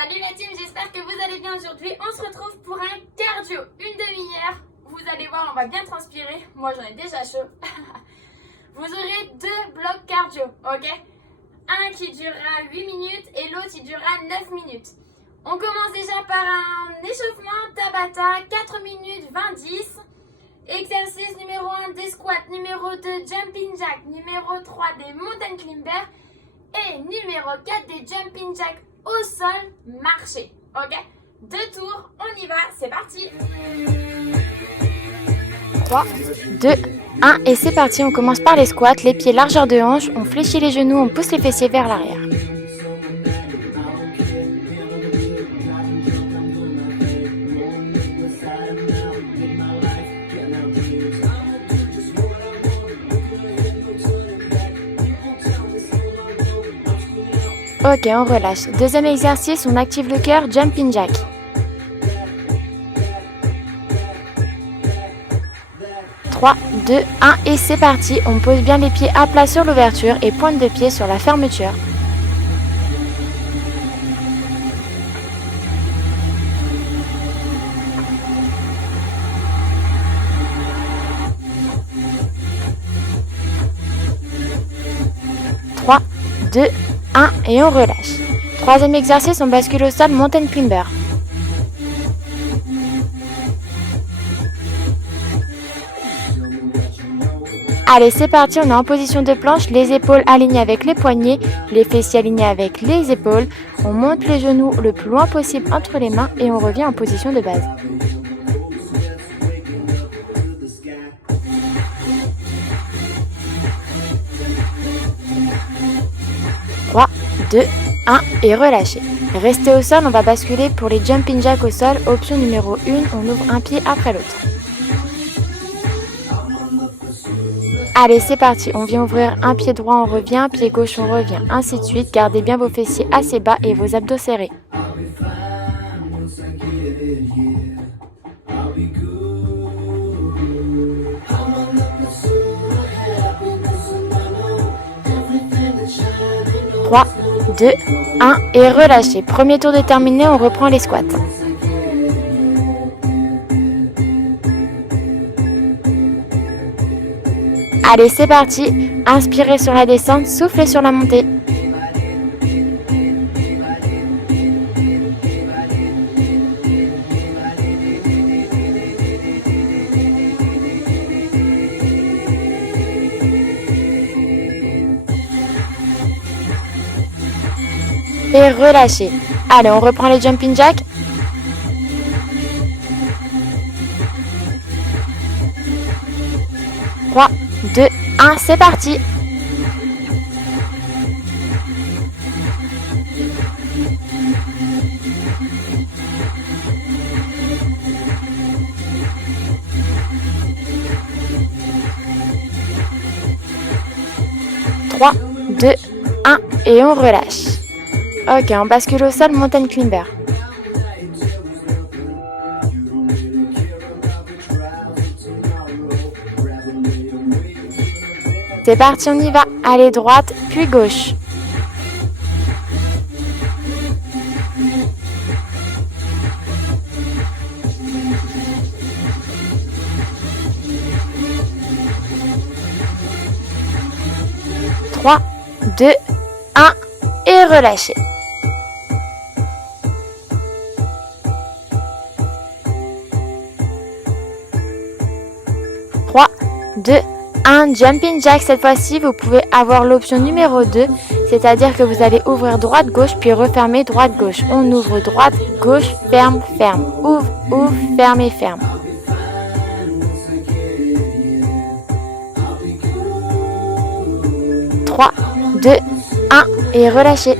Salut la team, j'espère que vous allez bien aujourd'hui. On se retrouve pour un cardio, une demi-heure. Vous allez voir, on va bien transpirer. Moi j'en ai déjà chaud. Vous aurez 2 blocs cardio, ok? Un qui durera 8 minutes et l'autre qui durera 9 minutes. On commence déjà par un échauffement Tabata, 4 minutes 20-10. Exercice numéro 1 des squats, numéro 2 jumping jack, numéro 3 des mountain climbers et numéro 4 des jumping jack au sol marché. Ok? 2 tours, on y va, c'est parti. 3, 2, 1 et c'est parti. On commence par les squats, les pieds largeur de hanche, on fléchit les genoux, on pousse les fessiers vers l'arrière. Ok, on relâche. Deuxième exercice, on active le cœur, jumping jack. 3, 2, 1 et c'est parti. On pose bien les pieds à plat sur l'ouverture et pointe de pied sur la fermeture. Trois, 2, 1 et on relâche. Troisième exercice, on bascule au sol, mountain climber. Allez, c'est parti, on est en position de planche, les épaules alignées avec les poignets, les fessiers alignés avec les épaules. On monte les genoux le plus loin possible entre les mains et on revient en position de base. Trois, 2, 1 et relâchez. Restez au sol, on va basculer pour les jumping jack au sol. Option numéro 1, on ouvre un pied après l'autre. Allez, c'est parti, on vient ouvrir un pied droit, on revient, pied gauche, on revient, ainsi de suite. Gardez bien vos fessiers assez bas et vos abdos serrés. Trois, 2, 1 et relâchez. Premier tour de terminé, on reprend les squats. Allez, c'est parti. Inspirez sur la descente, soufflez sur la montée. Et relâchez. Allez, on reprend les jumping jacks. Trois, 2, 1, c'est parti. Trois, 2, 1 et on relâche. Ok, on bascule au sol, mountain climber. C'est parti, on y va. Allez, droite, puis gauche. Trois, 2, 1 et relâchez. Trois, 2, 1 jumping jack. Cette fois-ci, vous pouvez avoir l'option numéro 2, c'est-à-dire que vous allez ouvrir droite-gauche puis refermer droite-gauche. On ouvre droite-gauche, ferme, ferme, ouvre, ouvre, ferme et ferme. Trois, 2, 1 et relâchez.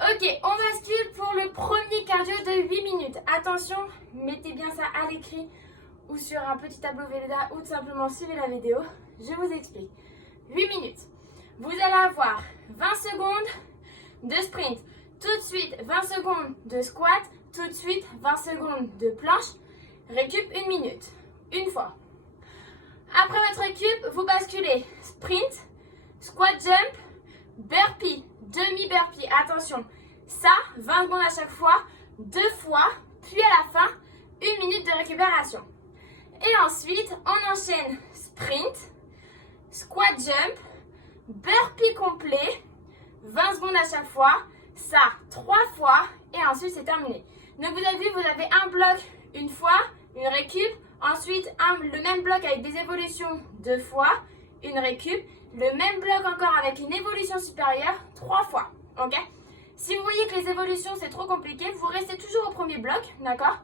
Ok, on bascule pour le premier cardio de 8 minutes. Attention, mettez bien ça à l'écrit ou sur un petit tableau Velleda ou tout simplement suivez la vidéo. Je vous explique. 8 minutes. Vous allez avoir 20 secondes de sprint. Tout de suite, 20 secondes de squat. Tout de suite, 20 secondes de planche. Récup 1 minute. Une fois. Après votre récup, vous basculez sprint, squat jump, burpee, demi-burpee, attention. Ça, 20 secondes à chaque fois, 2 fois, puis à la fin, 1 minute de récupération. Et ensuite, on enchaîne sprint, squat jump, burpee complet, 20 secondes à chaque fois, ça 3 fois et ensuite c'est terminé. Donc vous avez vu, vous avez un bloc une fois, une récup, ensuite le même bloc avec des évolutions 2 fois, une récup, le même bloc encore avec une évolution supérieure 3 fois, ok? Si vous voyez que les évolutions c'est trop compliqué, vous restez toujours au premier bloc, d'accord?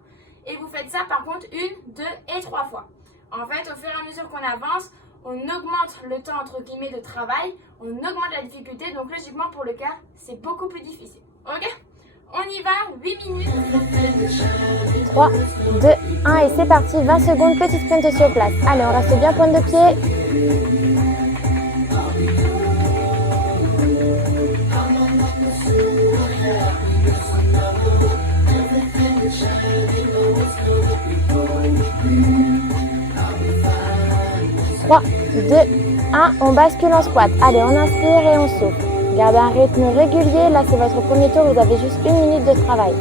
Et vous faites ça par contre 1, 2 et 3 fois. En fait, au fur et à mesure qu'on avance, on augmente le temps entre guillemets de travail, on augmente la difficulté, donc logiquement pour le cas, c'est beaucoup plus difficile. Ok? On y va, 8 minutes. 3, 2, 1 et c'est parti, 20 secondes, petit sprint sur place. Allez, on reste bien pointe de pied. Trois, 2, 1, on bascule en squat. Allez, on inspire et on souffle. Gardez un rythme régulier. Là, c'est votre premier tour. Vous avez juste 1 minute de travail.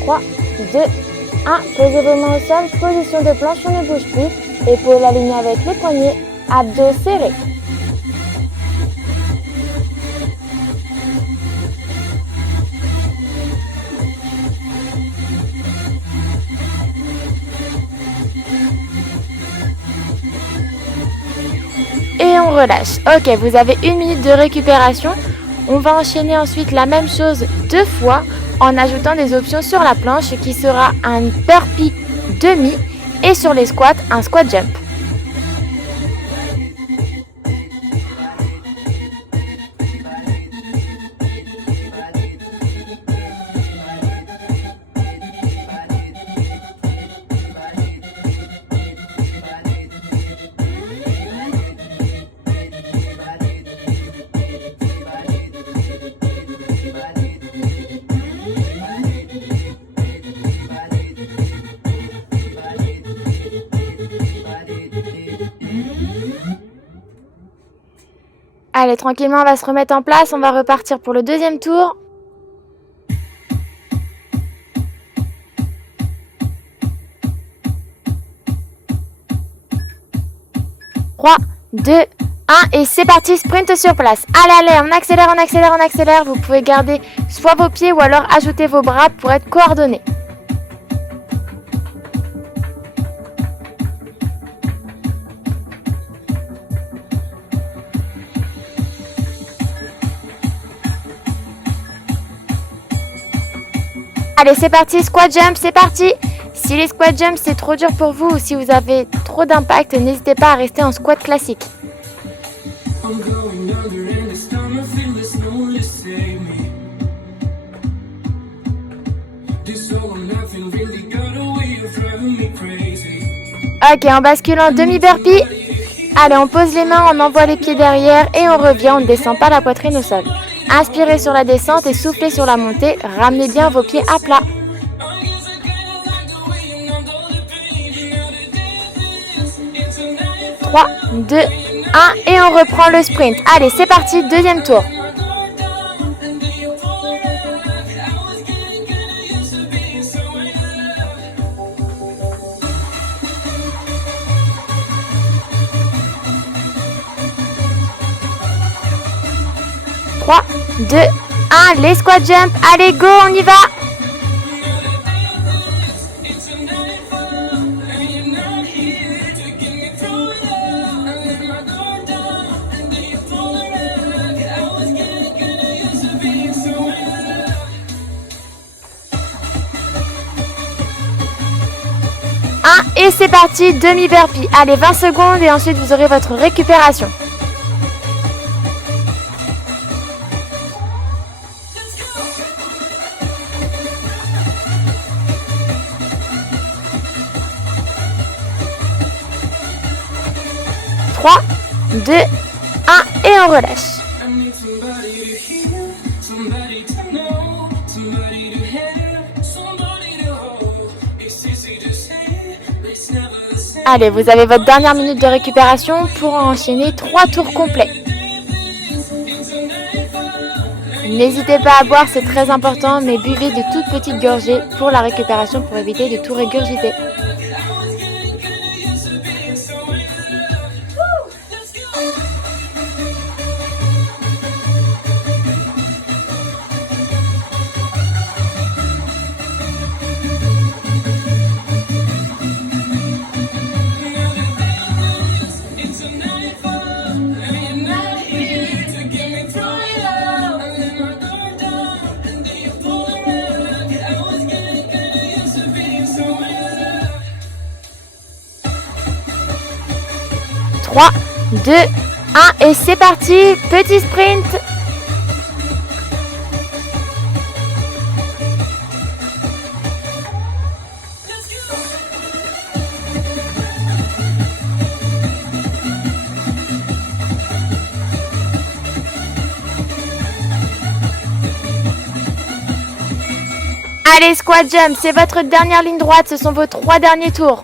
Trois, 2, 1, posez vos mains au sol. Position de planche, on ne bouge plus. Épaules alignées avec les poignets. Abdos serrés. Et on relâche. Ok, vous avez 1 minute de récupération. On va enchaîner ensuite la même chose 2 fois en ajoutant des options sur la planche qui sera un burpee demi et sur les squats, un squat jump. Allez, tranquillement, on va se remettre en place. On va repartir pour le deuxième tour. Trois, 2, 1 et c'est parti, sprint sur place. Allez, on accélère, on accélère, on accélère. Vous pouvez garder soit vos pieds ou alors ajouter vos bras pour être coordonnés. Allez, c'est parti, squat jump, c'est parti. Si les squat jumps c'est trop dur pour vous ou si vous avez trop d'impact, n'hésitez pas à rester en squat classique. Ok, on bascule en demi-burpee. Allez, on pose les mains, on envoie les pieds derrière et on revient, on ne descend pas la poitrine au sol. Inspirez sur la descente et soufflez sur la montée. Ramenez bien vos pieds à plat. 3, 2, 1 et on reprend le sprint. Allez, c'est parti, deuxième tour. Trois, 2, 1, les squat jump. Allez, go, on y va. Et c'est parti, demi-burpee. Allez, 20 secondes et ensuite vous aurez votre récupération. Trois, 2, 1 et on relâche. Allez, vous avez votre dernière minute de récupération pour enchaîner 3 tours complets. N'hésitez pas à boire, c'est très important, mais buvez de toutes petites gorgées pour la récupération pour éviter de tout régurgiter. « 3, 2, 1 et c'est parti, petit sprint. Allez, squat jump, c'est votre dernière ligne droite, ce sont vos 3 derniers tours.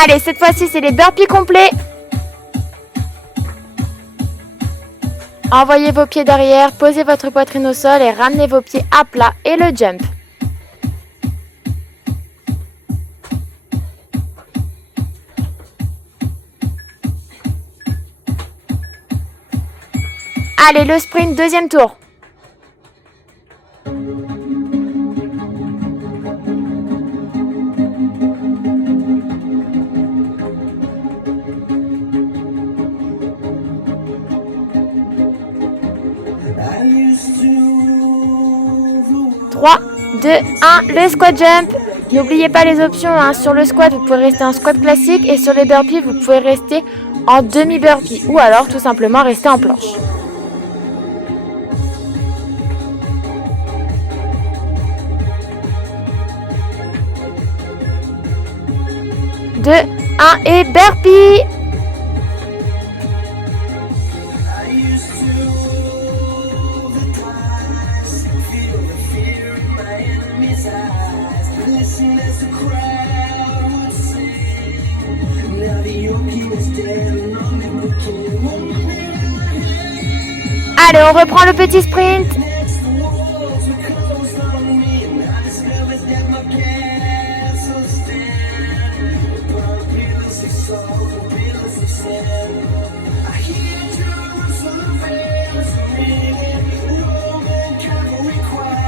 Allez, cette fois-ci, c'est les burpees complets. Envoyez vos pieds derrière, posez votre poitrine au sol et ramenez vos pieds à plat et le jump. Allez, le sprint, deuxième tour. Trois, 2, 1, le squat jump. N'oubliez pas les options, hein. Sur le squat, vous pouvez rester en squat classique et sur les burpees, vous pouvez rester en demi-burpee ou alors tout simplement rester en planche. 2, 1 et burpee. Allez, on reprend le petit sprint.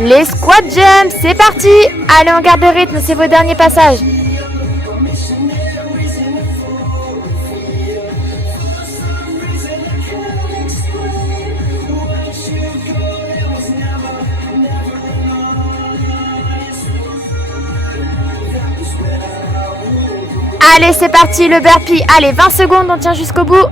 Les squat jumps, c'est parti. Allez, on garde le rythme, c'est vos derniers passages. Allez, c'est parti, le burpee. Allez, 20 secondes, on tient jusqu'au bout.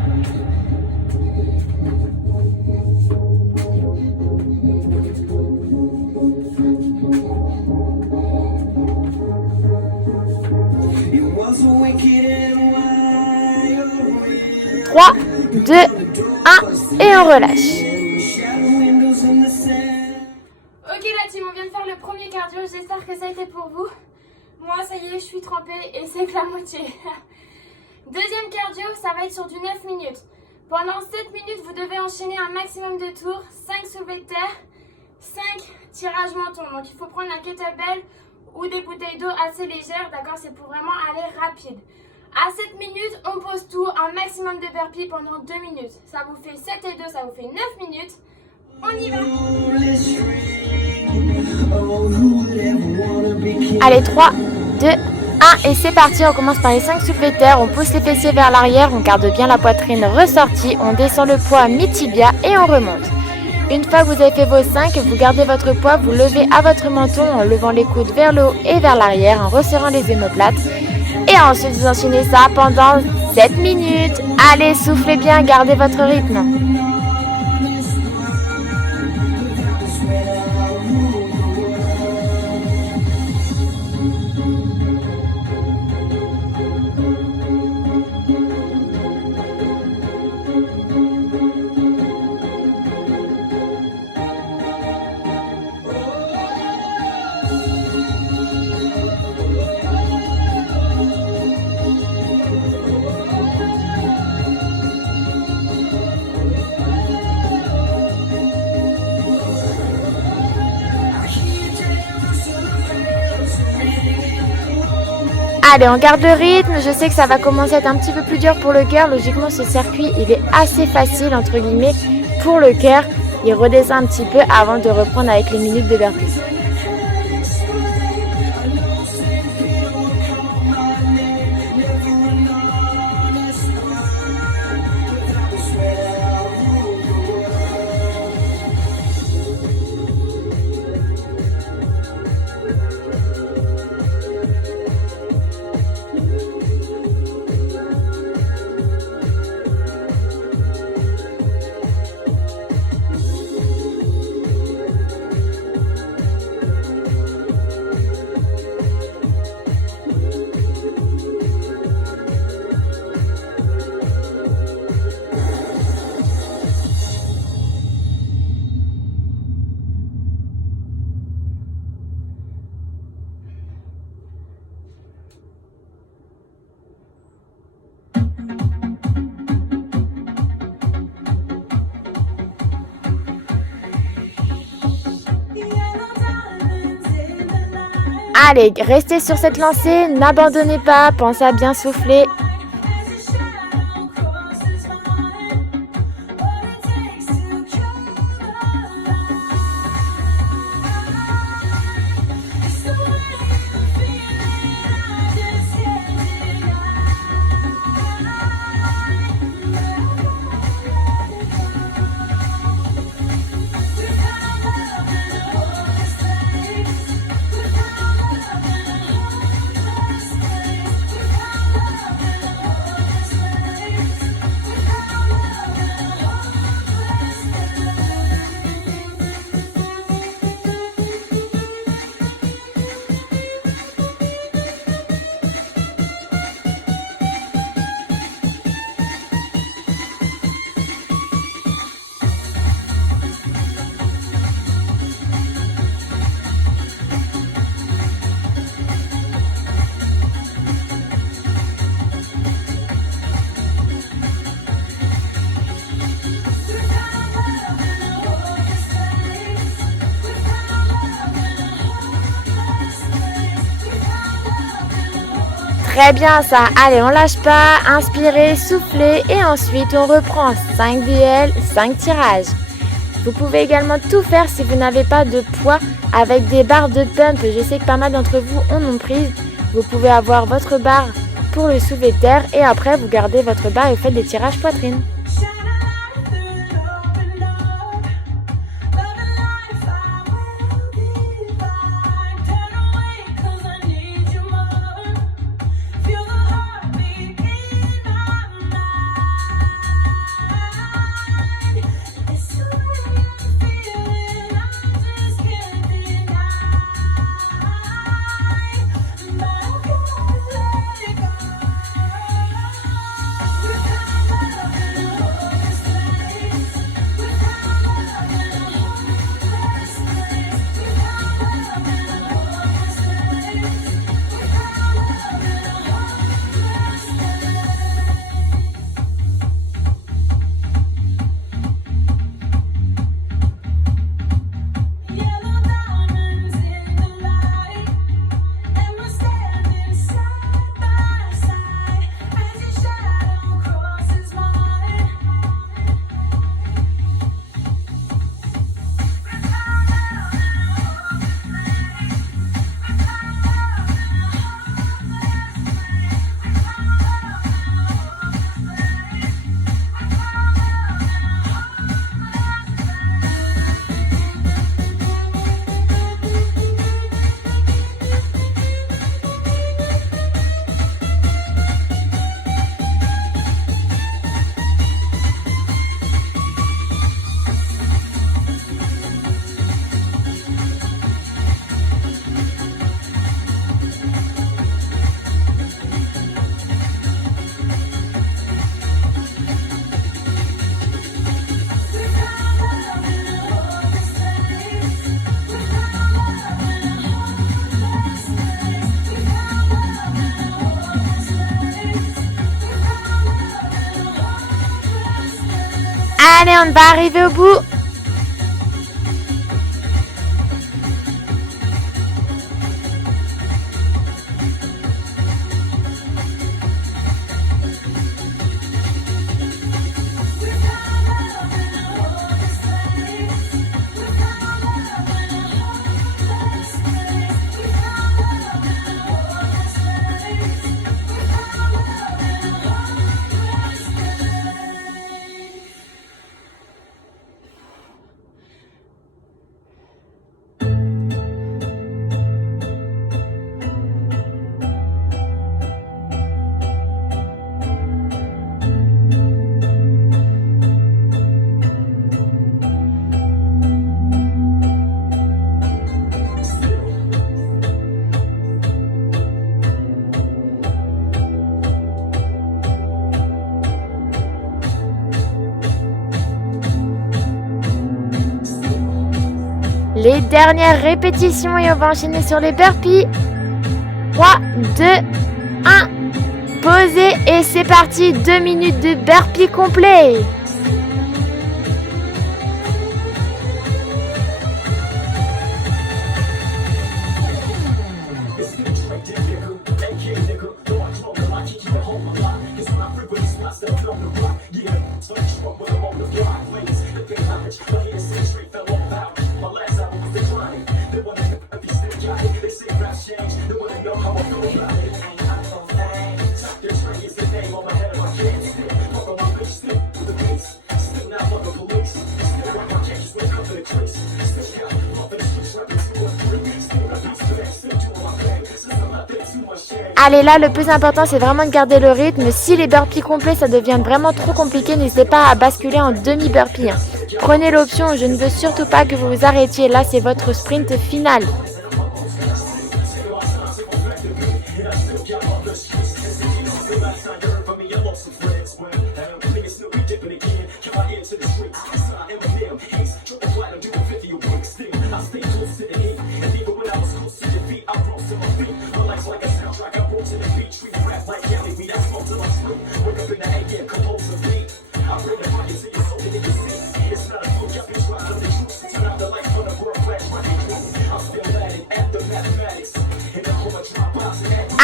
Trois, 2, 1 et on relâche. Ok la team, on vient de faire le premier cardio, j'espère que ça a été pour vous. Moi ça y est, je suis trempée et c'est que la moitié. Deuxième cardio, ça va être sur du 9 minutes. Pendant 7 minutes, vous devez enchaîner un maximum de tours, 5 soulevés de terre, 5 tirages menton. Donc il faut prendre un kettlebell ou des bouteilles d'eau assez légères, d'accord? C'est pour vraiment aller rapide. À 7 minutes, on pose tout, un maximum de burpees pendant 2 minutes. Ça vous fait 7 et 2, ça vous fait 9 minutes. On y va. Allez, 3, 2, 1 et c'est parti. On commence par les 5 soulevés de terre. On pousse les fessiers vers l'arrière, on garde bien la poitrine ressortie. On descend le poids à mi-tibia et on remonte. Une fois que vous avez fait vos 5, vous gardez votre poids, vous levez à votre menton en levant les coudes vers le haut et vers l'arrière, en resserrant les omoplates. Et ensuite, vous enchaînez ça pendant 7 minutes. Allez, soufflez bien, gardez votre rythme. Allez, on garde le rythme. Je sais que ça va commencer à être un petit peu plus dur pour le cœur. Logiquement, ce circuit, il est assez facile, entre guillemets, pour le cœur. Il redescend un petit peu avant de reprendre avec les minutes de vertige. Allez, restez sur cette lancée, n'abandonnez pas, pensez à bien souffler. Très bien ça, allez on lâche pas, inspirez, soufflez et ensuite on reprend 5 BL, 5 tirages. Vous pouvez également tout faire si vous n'avez pas de poids avec des barres de pump. Je sais que pas mal d'entre vous en ont prise. Vous pouvez avoir votre barre pour le soulevé de terre et après vous gardez votre barre et vous faites des tirages poitrine. Allez, on va arriver au bout. les dernières répétitions et on va enchaîner sur les burpees. 3, 2, 1. Posez et c'est parti. 2 minutes de burpee complet. Allez, là, le plus important, c'est vraiment de garder le rythme. Si les burpees complets, ça devient vraiment trop compliqué, n'hésitez pas à basculer en demi-burpee. Prenez l'option, je ne veux surtout pas que vous vous arrêtiez. Là, c'est votre sprint final.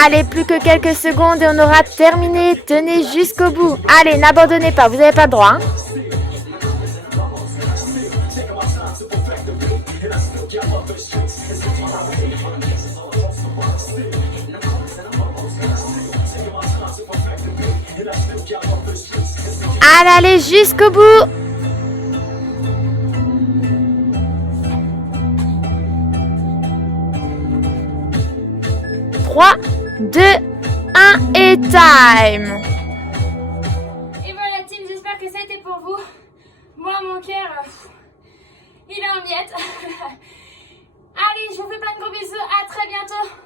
Allez, plus que quelques secondes et on aura terminé. Tenez jusqu'au bout. Allez, n'abandonnez pas, vous n'avez pas le droit. Hein. Allez jusqu'au bout. 3, 2, 1 et time. Et voilà team, j'espère que ça a été pour vous. Moi mon cœur, il est en miettes. Allez, je vous fais plein de gros bisous, à très bientôt.